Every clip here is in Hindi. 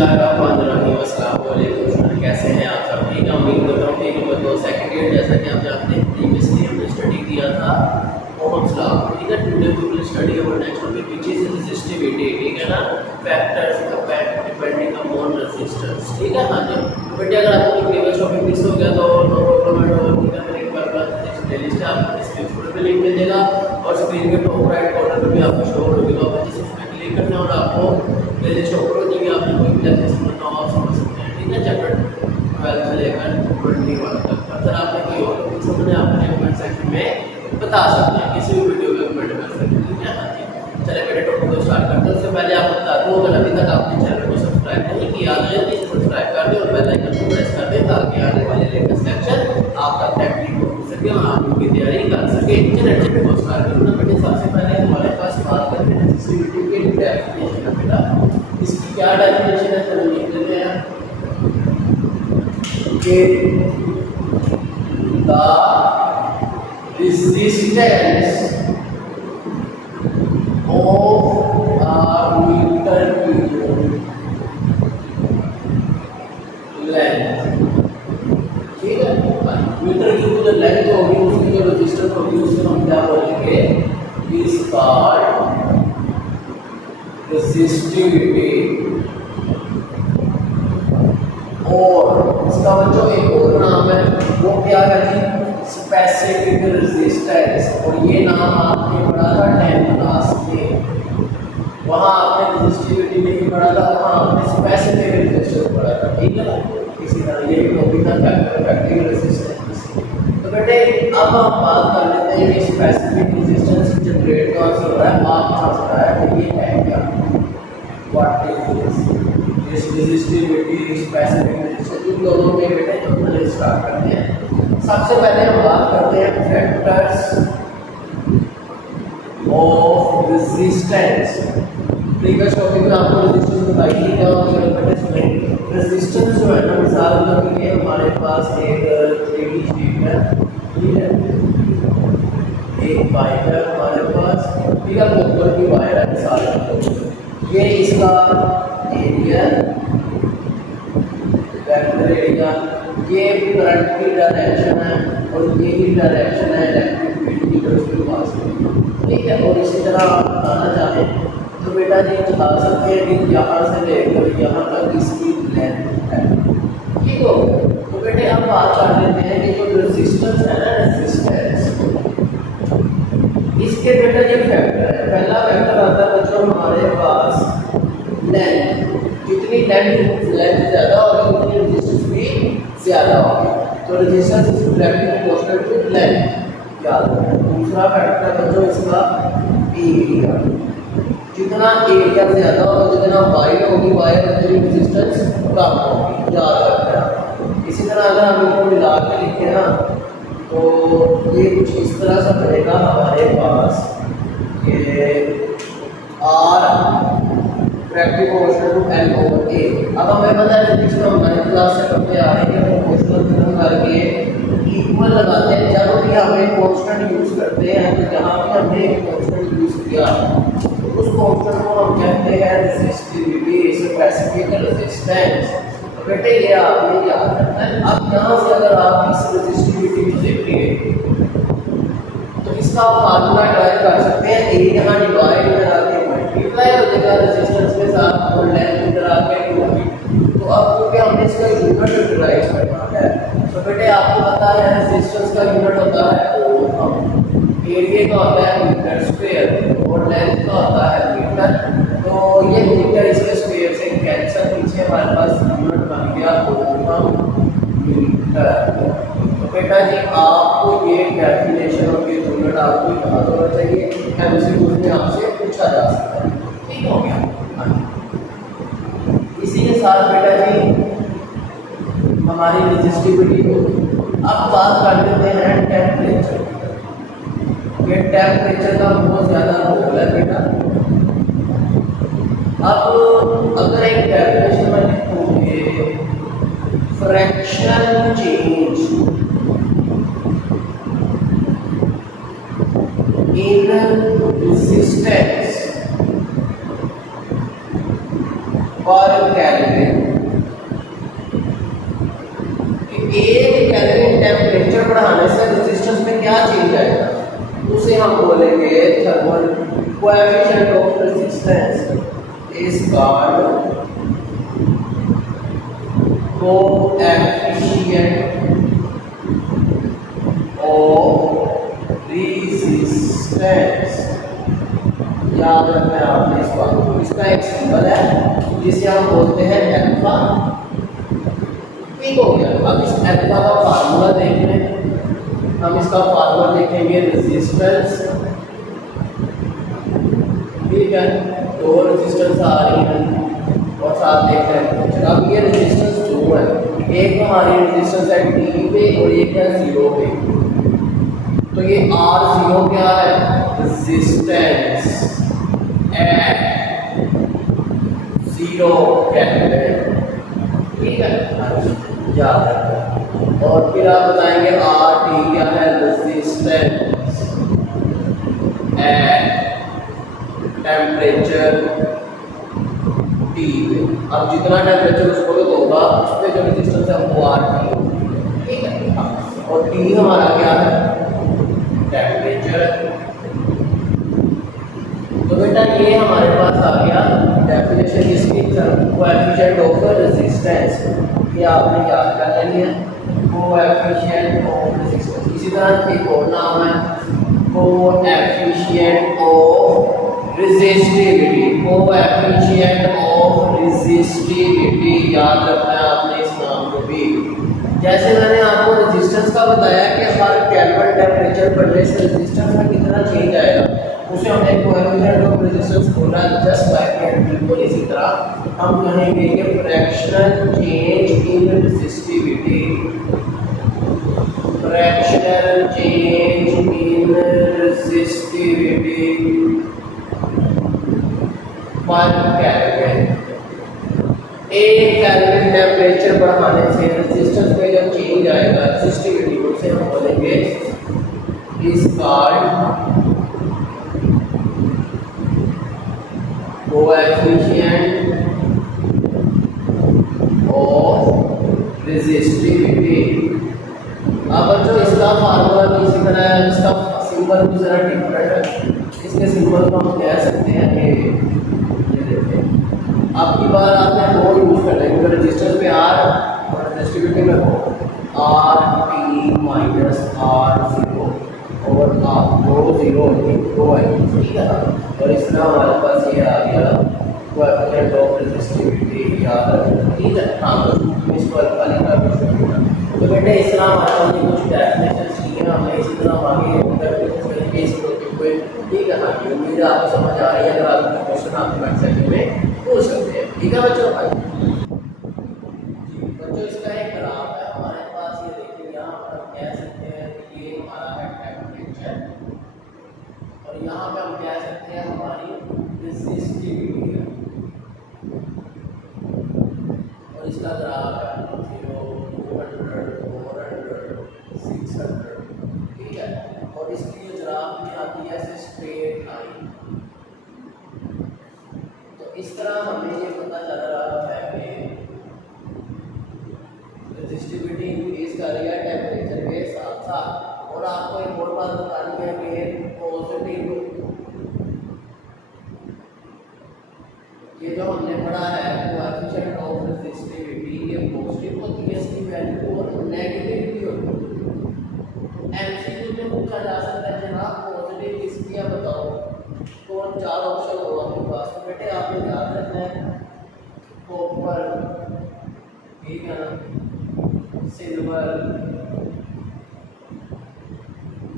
बिस्मिल्लाहिर्रहमानिर्रहीम। अस्सलाम वालेकुम। कैसे हैं आप सब? ठीक है, उम्मीद करता हूँ ठीक है। तो सेकंड ईयर जैसा कि आप जानते हैं प्रीवियसली हमने स्टडी किया था ओहम्स लॉ। ठीक है, today we will study our next topic which is resistivity. ठीक है ना, factors affect depending upon resistance. ठीक है, हाँ जी। तो बेटे अगर आपको प्रीवियस टॉपिक मिस हो गया तो नो प्रॉब्लम एट ऑल। ठीक है, मेरे एक बार प्लेलिस्ट है, आपको डिस्क्रिप्शन में लिंक मिल जाएगा और स्क्रीन के टॉप राइट कॉर्नर पे भी आपको शो हो जाएगा। आप जिसमें क्लिक करना है और आपको प्लेलिस्ट ऊपर हो जाएगी। आप कोई भी लेक्चर सुनना हो आप समझ सकते हैं। ठीक है, चैप्टर 12 से लेकर 21 तक। अगर आपने कोई और टॉपिक समझना है अपने कमेंट सेक्शन में बता सकते हैं, किसी भी वीडियो में कमेंट कर सकते हैं। ठीक है, हाँ जी। चलिए बेटे टॉपिक को स्टार्ट करते हैं। उससे पहले आपको बता दूँ, अगर अभी तक आपने चैनल को सब्सक्राइब नहीं किया तो जल्दी से सब्सक्राइब कर दें और बेल आइकन को प्रेस कर दें ताकि आने वाले लेटेस्ट लेक्चर आप तक डायरेक्टली पहुंच सके और आप उनकी तैयारी कर सके। चलिए चैप्टर को स्टार्ट करना बेटे। सबसे पहले हमारे पास बात करते हैं रेजिस्टिविटी के डेफिनेशन है बेटा। इसकी क्या डेफिनेशन है चलो लिख लेते हैं कि the resistance of a meter cube length. ठीक है, मीटर क्यूब जो लेंथ होगी उसकी जो रेजिस्टेंस होगी उसको हम क्या बोलेंगे, इज कॉल्ड रेजिस्टिविटी। और इसका बच्चों एक और नाम है, वो क्या है जी, स्पेसिफिक रेजिस्टेंस। और ये नाम आपने पढ़ा था 10th क्लास में, वहाँ आपने रेजिस्टिविटी नहीं पढ़ा था, वहाँ आपने स्पेसिफिक रेजिस्टेंस पढ़ा था। ठीक है, इसी तरह ये टॉपिक था फैक्टर इफेक्टिव रेजिस्टेंस। तो बेटे अब हम बात कर लेते हैं कि स्पेसिफिक रेजिस्टेंस जनरेट कौन से हो रहा है, आप समझ रहा है तो ये है क्या, what is this resistivity specific resistance. इन दोनों में बेटे तो पहले स्टार्ट करते हैं। सबसे पहले हम बात करते हैं factors of resistance. Previous topic में आपको रेजिस्टेंस बताई थी, क्या बेटे सुनेंगे। रेजिस्टेंस जो है ना, मिसाल के लिए हमारे पास एक 3D शीट है, ठीक है, एक वायर है हमारे पास, ठीक है, ऊपर की वायर है मिसाल के, ये इसका एरिया वेक्टर एरिया, ये करंट की डायरेक्शन है और ये भी डायरेक्शन है इलेक्ट्रिक फील्ड की जो उसके पास है। ठीक है, और इसी तरह आप बताना चाहें तो बेटा जी बता सकते हैं कि यहाँ से लेकर यहाँ तक इसकी लेंथ है। ठीक हो, तो बेटे हम बात कर लेते हैं कि जो रेजिस्टेंस है ना, रेजिस्टेंस इसके बेटा ये फैक्टर है। पहला फैक्टर आता है बच्चों हमारे पास लेंथ। जितनी लेंथ ज़्यादा होगी उतनी रेजिस्टेंस भी ज़्यादा होगी, तो resistance is directly proportional to length, याद रखना। दूसरा फैक्टर बच्चों इसका एरिया। जितना एरिया ज़्यादा होगा, जितना वाइड होगी वायर, उतनी रेजिस्टेंस कम होगी, याद रखना। इसी तरह अगर हम इनको मिला के लिखें ना तो ये कुछ इस तरह से बनेगा हमारे पास कि R directly proportional to L over A. अब हमें पता है फिजिक्स में हम 9th क्लास से पढ़ते आ रहे हैं, प्रोपोर्शनल थ्योरम करके इक्वल लगाते हैं। जब भी हम एक कांस्टेंट यूज़ करते हैं तो जहाँ भी हमने एक कांस्टेंट यूज़ किया उस कांस्टेंट को हम कहते हैं रेजिस्टिविटी, स्पेसिफिक रेजिस्टेंस। तो बेटे ये आपने याद रखना है। अब यहाँ से अगर आप इस रेजिस्टिविटी को देखिए तो इसका फार्मूला ड्राइव कर सकते हैं। ए यहाँ डिवाइड इधर आके मल्टीप्लाई हो जाएगा रेजिस्टेंस के साथ और लेंथ इधर आके यूनिट। तो अब क्योंकि हमने इसका यूनिट ड्राइव करना है तो बेटे आपको पता है रेजिस्टेंस का यूनिट होता है ओम, एरिया का होता है मीटर स्क्वायर और लेंथ का होता है मीटर। तो ये मीटर इसके स्क्वायर से कैंसिल, पीछे हमारे पास यूनिट बन गया ओम मीटर। तो बेटा जी आपको ये डेफिनेशन और ये यूनिट आपको याद होना चाहिए, एमसीक्यू में आपसे पूछा जा सकता है। ठीक हो गया। इसी के साथ बेटा जी हमारी रेजिस्टिविटी को अब बात कर लेते हैं टेम्परेचर। ये टेम्परेचर का बहुत ज़्यादा रोल है बेटा। अब अगर एक डेफिनेशन में लिखोगे फ्रैक्शन चेंज इन रेजिस्टेंस पर पर केल्विन। एक केल्विन टेम्परेचर बढ़ाने से रेजिस्टेंस में क्या चेंज आएगा, उसे हम बोलेंगे thermal coefficient of resistance is called coefficient of resistance. याद रखना है आपने इस बात को। इसका एक सिंबल है जिसे हम बोलते हैं अल्फा। ठीक हो गया। अब इस अल्फा का फार्मूला देख लें। हम इसका फार्मूला देखेंगे रेजिस्टेंस। ठीक है, दो रेजिस्टेंस आ रही है और साथ देख रहे हैं। अब ये रेजिस्टेंस दो है, एक हमारी रेजिस्टेंस है टी पे और एक है 0 पे। तो ये R0 क्या है, रेजिस्टेंस एट 0 केल्विन। ठीक है, याद रखना। और फिर आप बताएंगे RT क्या है, रेजिस्टेंस एट टेम्परेचर T पे। अब जितना टेम्परेचर उसको तो होगा उस पर जो रेजिस्टेंस है वो RT। ठीक है, और T हमारा क्या है, टेम्परेचर। तो बेटा ये हमारे पास आ गया डेफिनेशन इसकी, कोएफिशिएंट ऑफ रेजिस्टेंस। ये आपने याद कर लेनी है, कोएफिशिएंट ऑफ रेजिस्टेंस। इसी तरह एक और नाम है coefficient of resistivity. Coefficient of resistivity याद रखना है आपने इस नाम को भी। जैसे मैंने आपको रेजिस्टेंस का बताया कि हर केल्विन टेम्परेचर बढ़ने से रेजिस्टेंस में कितना चेंज आएगा, उसे हमने कोएफिशिएंट ऑफ रेजिस्टेंस बोला जस्ट लाइक दैट। बिल्कुल इसी तरह हम कहेंगे कि fractional change in resistivity, fractional change in resistivity पर केल्विन। एक केल्विन टेम्परेचर बढ़ाने से रेजिस्टेंस में जब चेंज आएगा रेजिस्टिविटी को, उसे हम बोलेंगे is called coefficient of resistivity. अब बच्चों इसका फार्मूला भी इसी तरह है, इसका सिंबल भी जरा डिफरेंट है। इसके सिंबल को हम कह सकते हैं कि ये देखिए, आपकी बार आपने दो यूज कर लेंगे, रेजिस्टेंस पे R और रेजिस्टिविटी में RT माइनस R0 और आप दो 0 दो है। ठीक है, और इस तरह हमारे पास ये आ गया कोएफिशिएंट ऑफ रेजिस्टिविटी। याद रखना। ठीक है, हाँ, तो इसको अल्फा लिखा तो बेटे इस तरह हमारे पास ये कुछ डेफिनेशंस की है। हमने इसी तरह आगे डेफिनेशंस करेंगे इसको कोई। ठीक है, हाँ, उम्मीद है आपको समझ आ रही है। अगर आपको क्वेश्चन आप कमेंट सेक्शन में पूछ सकते हैं। ठीक है बच्चों, बच्चों इसका एक ग्राफ है हमारे पास। ये देखिए, यहाँ पर हम कह सकते हैं कि ये हमारा है टेम्परेचर और यहाँ पे हम कह सकते हैं हमारी रेजिस्टिविटी है और इसका ग्राफ है 0, 200, 400, 600। ठीक है, और इसकी जो ग्राफ में आती है ऐसे स्ट्रेट लाइन। तो इस तरह हमें ये पता चल रहा है कि रेजिस्टिविटी इंक्रीज कर रही है टेम्परेचर के साथ साथ। और आपको एक और बात बतानी है कि पॉजिटिव, ये जो हमने पढ़ा है कोएफिशिएंट ऑफ रेजिस्टिविटी, ये पॉजिटिव होती है इसकी वैल्यू और नेगेटिव भी होती है। एमसीक्यू में पूछा जा सकता है जनाब पॉजिटिव किसकी है बताओ, तो 4 ऑप्शन होगा आपके पास। तो बेटे आपने याद रखना है कॉपर, ठीक है ना, सिल्वर,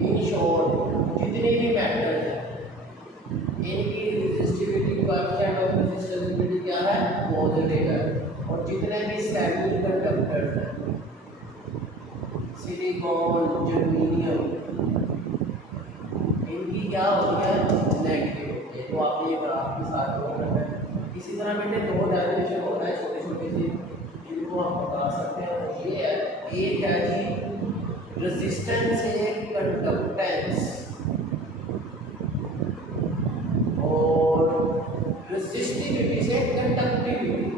इन शॉर्ट जितने भी मेटल हैं इनकी रेजिस्टिविटी कोएफिशिएंट ऑफ रेजिस्टिविटी क्या है, पॉजिटिव है। और जितने भी सेमीकंडक्टर्स हैं, सिलिकॉन, जर्मेनियम, इनकी क्या होती है, नेगेटिव। ये तो आपने ये ग्राफ के साथ रखा है। इसी तरह बेटे दो डेफिनेशन होता है छोटे छोटे से, जिनको हम बता सकते हैं। ये है, एक है जी रेजिस्टेंस से कंडक्टेंस और रेजिस्टिविटी से कंडक्टिविटी।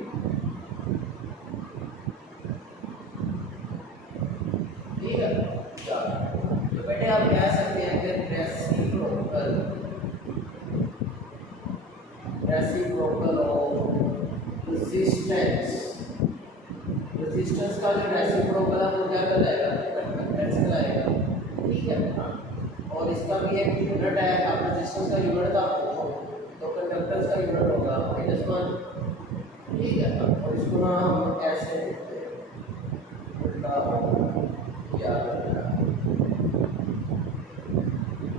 रेजिस्टेंस का जो रेसिप्रोकल है वो क्या कहलाएगा, कंडक्टेंस कहलाएगा, ठीक है। और इसका भी एक यूनिट है, अब रेजिस्टेंस का यूनिट था तो कंडक्टेंस का यूनिट होगा -1, ठीक है। और इसको ना हम ऐसे उल्टा याद रखना।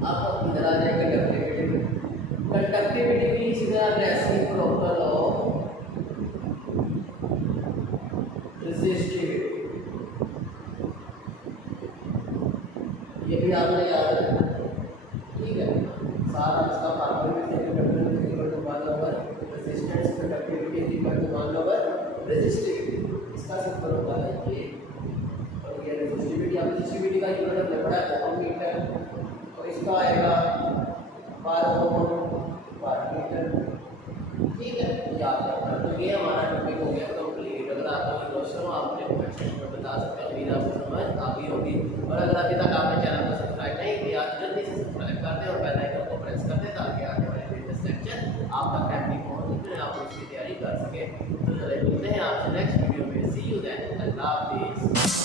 अब इधर आ जाए कंडक्टिविटी। कंडक्टिविटी भी इसी तरह रेसिप्रोकल ऑफ रेजिस्टिविटी, ये भी आपने याद रखना, ठीक है। सारा इसका फार्मूला भी थे, conductance equal to 1 over resistance, conductivity equal to 1 over resistivity. इसका सिंपल होता है ये, और ये रेजिस्टिविटी, अब रेजिस्टिविटी का यूनिट हमने पढ़ा है ओम मीटर, और इसका आएगा पर ओम पर मीटर, ठीक है, याद रखना। तो ये हमारा टॉपिक हो गया कंप्लीट। अगर आपको कोई क्वेश्चन हो आप मुझे कमेंट सेक्शन में बता सकते हैं, उम्मीद आपको समझ आ गई होगी। और अगर अभी तक आपने चैनल को सब्सक्राइब नहीं किया जल्दी से सब्सक्राइब कर दें और बेल आइकन को प्रेस कर दें ताकि आगे वाले लेटेस्ट लेक्चर आप तक टाइमली पहुंच सके, आप उसकी तैयारी कर सकें। तो चलिए मिलते हैं आपसे नेक्स्ट वीडियो में, सी यू देन, अल्लाह हाफिज़।